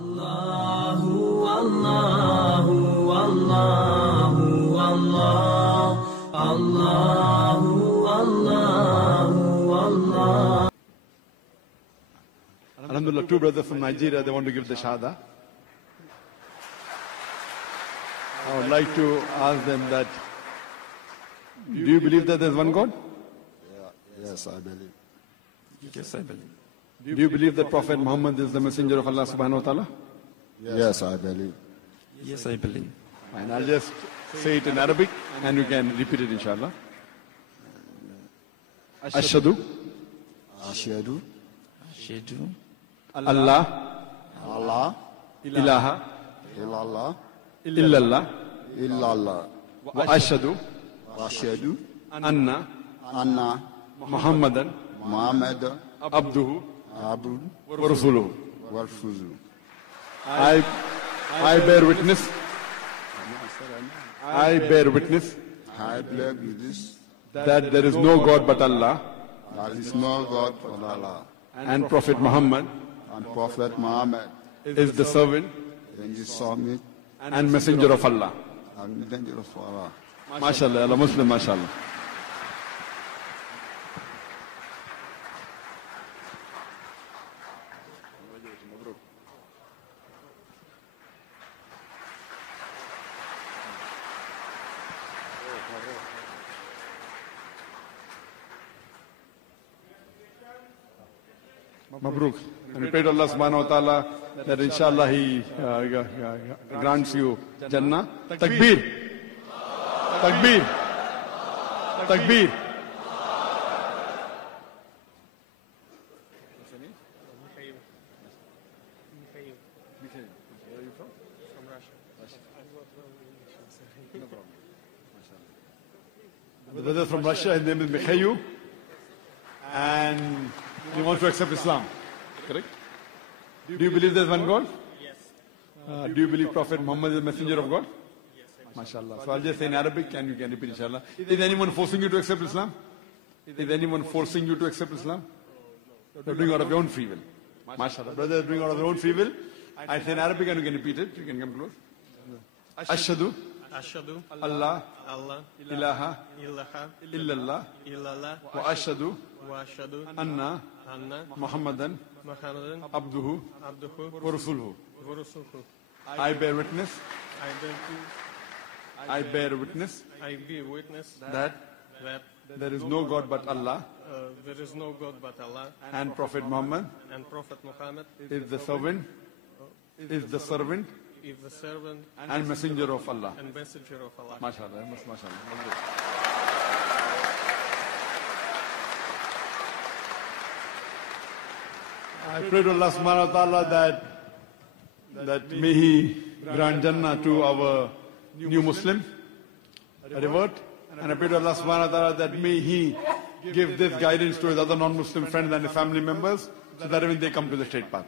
الله والله والله والله الله والله والله. Alhamdulillah, two brothers from Nigeria, they want to give the Shahada. I would like to ask them that, do you believe that there's one God? Yes, I believe. Yes, I believe. Do you believe that Prophet Muhammad is the messenger of Allah subhanahu wa ta'ala? Yes, I believe. Yes, I believe. And I'll just say it in Arabic and you can repeat it inshallah. Ashhadu Ashhadu Ashhadu Allah Allah ilaha illallah illallah illallah wa ashhadu Ashhadu anna anna Muhammadan Muhammad abduhu Abdul wa rasuluhu. Warfuzu. I bear witness. I bear witness I believe with this. that there is no God but Allah There is no God but Allah. and Prophet Muhammad And Prophet Muhammad is the servant in the summit and messenger of Allah. and dangerous for Allah. MashaAllah, Allah Muslim, MashaAllah. Mabruk. And we pray to Allah subhanahu wa ta'ala that inshallah He grants you Jannah. Takbir. Takbir. Takbir. The brother from Russia, his name is Mikhail, and he wants to accept Islam. Correct? Do you believe there's one God? Yes. Do you believe Prophet Muhammad is the messenger of God? Yes. MashaAllah. So I'll just say in Arabic and you can repeat inshallah. Is anyone forcing you to accept Islam? Is anyone forcing you to accept Islam? You're doing out of your own free will. MashaAllah. Brother is doing out of your own free will. I say in Arabic and you can repeat it. You can come close. Ashhadu Ashhadu Allah Allah ilaha ilaha illallah illallah wa ashhadu wa ashhadu anna anna Muhammadan Muhammadan abduhu abduhu wa rasuluhu. wa rasuluhu. I bear witness. I I bear witness bear witness that that there is no God but Allah there is no God but Allah and Prophet Muhammad and Prophet Muhammad is the servant is the servant the servant and messenger of Allah. and messenger of Allah. MashaAllah. MashaAllah. I pray to Allah subhanahu wa ta'ala that may He grant Jannah to our new Muslim revert. And I pray to Allah subhanahu wa ta'ala that may He give this guidance to his other non-Muslim friends and his family members so that even they come to the straight path.